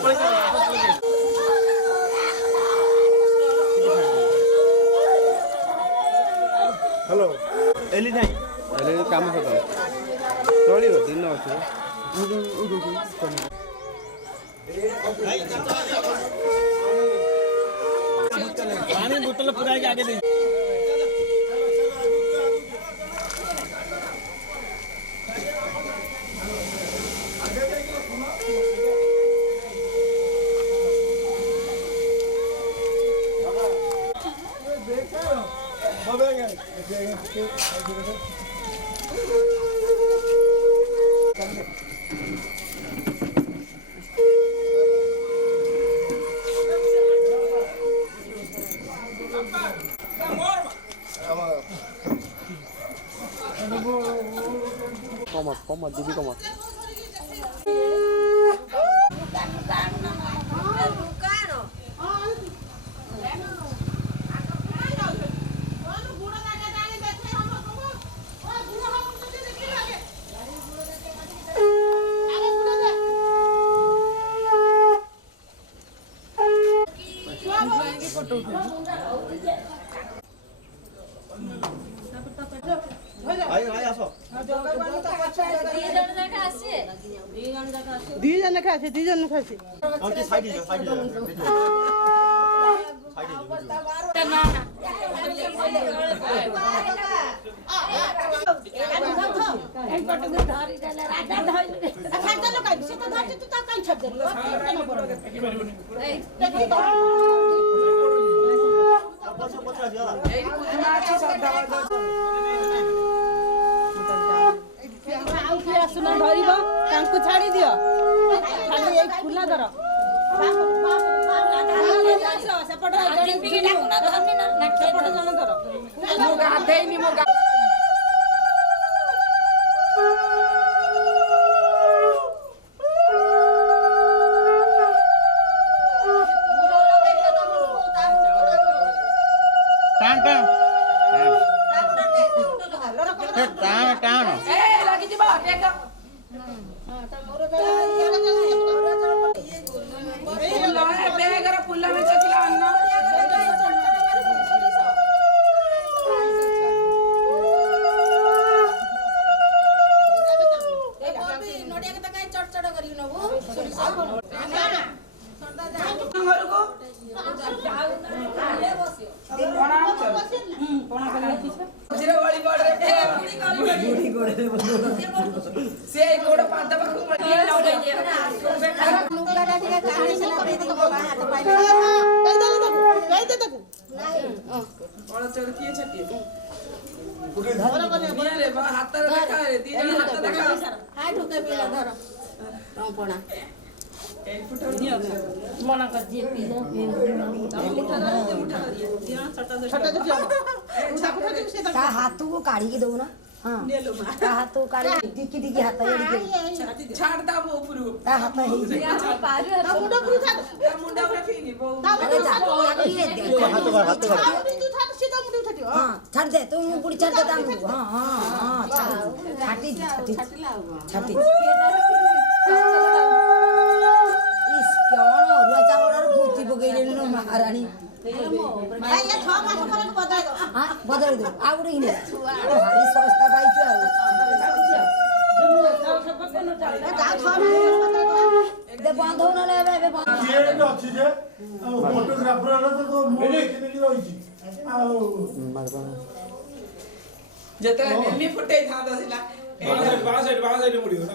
Hello Eli नहीं Eli काम खत्म चलियो दिन ଅଛି पानी बोतल पूरा आगे दे Koma, Didi koma. দুইজন খাইছে ଧରିବ ତାଙ୍କୁ ଛାଡି ଦିଅ ଖାଲି ଏଇ ଫୁଲା ଧର ସେପଟ ଜଣ ଧର हाथ को काढ़ी के दो ना हाथ तो काढ़ी दिखी दिखी हाथ छाड़ दा वो पुरु ता हाथ है ता मुंडा पुरु था मुंडा पुरु फेंगी वो अरे जा हाथ तो तू था सीधा मुंडा उठाती हां छाड़ दे तू पुड़ी छाड़ दे दाम हां हां हां छाटी छाटी छाटी इस कौन रुआ चावड़ भूती बगैरे नो महारानी भाई ये 6 मास पर बदल दो हां बदल दो आ उड़ी ने भारी सस्ता पाइछु आ दे बंद हो न लेबे बे बंद ये अछि जे फोटोग्राफर वाला तो मोबाइल केने रहिछि आ जते नेमी फुटे था दसिला बाहर साइड मुड़ियो ना